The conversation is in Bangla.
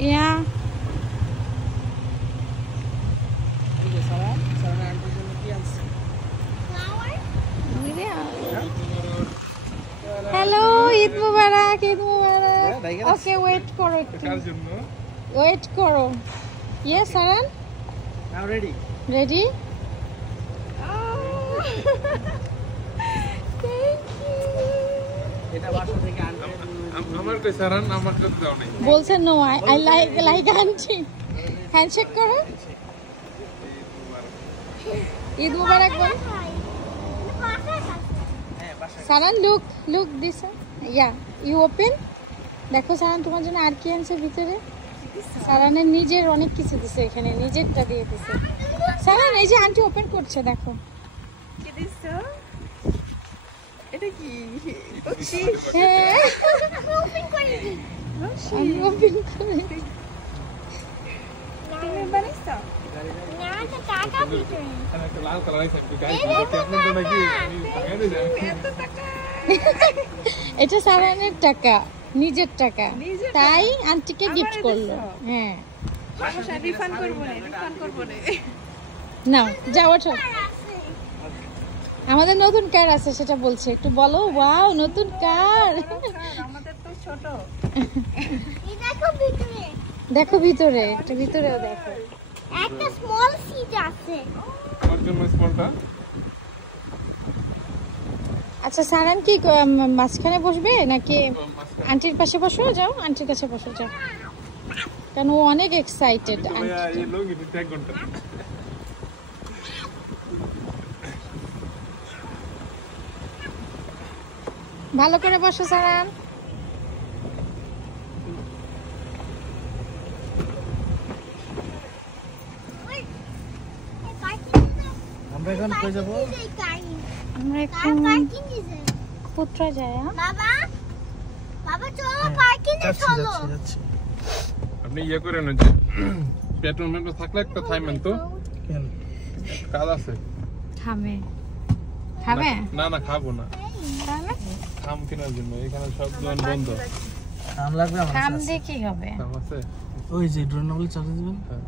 Yeah. Hello, Eid Mubarak, Eid Mubarak. Okay, wait for it. Wait koro. Yes, Saran? Now ready? Ready? Oh. Thank you. এটা বাসা থেকে আনতে আমার কই সারান আমার কাছে দাও নাই বলছে no I like aunty handshake করো ঈদ মুবারক বল Saran look this yeah you open দেখো সারান তোমার জন্য আর কি আছে ভিতরে সারানের নিজের অনেক কিছু দিছে এখানে নিজেরটা দিয়ে দিছে সারান এই যে আন্টি ওপেন করছে দেখো কি দিছো এটা কি ওছি হ্যাঁ ওপেন করে দি আমি ওপেন করে তুমি বানাইছো না তো টাকা ভিতরে এখানে একটা লাল কালার আছে গাইস দেখতে আপনাদের জন্য কি টাকা দিয়ে দেন এত টাকা এটা সারানের টাকা নিজের টাকা নিজের তাই আন্টিকে গিফট করলো হ্যাঁ সমস্যা রিফান্ড করব না নাও যাও ওঠো আমাদের নতুন কার আছে সেটা বলছে একটু বলো ওয়াও নতুন কার আমাদের তো ছোট এই দেখো ভিতরে দেখো ভিতরে একটু ভিতরেও দেখো একটা স্মল সিট আছে আমার জন্য স্মলটা আচ্ছা সারান কি মাঝখানে বসবে নাকি আন্টির পাশে বসো যাও আন্টির কাছে বসো যাও কারণ ও অনেক এক্সাইটেড এই লোক এটা 1 ঘন্টা ভালো করে বসো সারান আমরা এখন কই যাব আমরা এখন পার্কিং দিছে কোথায় যাই বাবা বাবা চলো পার্কিং এ চলো যাচ্ছি আপনি ইয়ে করেন যে পেট্রোল মেট্রো থাকলে একটা থাইমেন তো কেন কাজ আছে থামে খাবে না না খাবো না তাহলে খাম কেনার জন্য এখানে সব দোকান বন্ধ আম লাগবে আমার খাম কাছে দিয়ে কি হবে খাম আছে ওই যে ড্রোন নামলে চার্জ দিবেন হ্যাঁ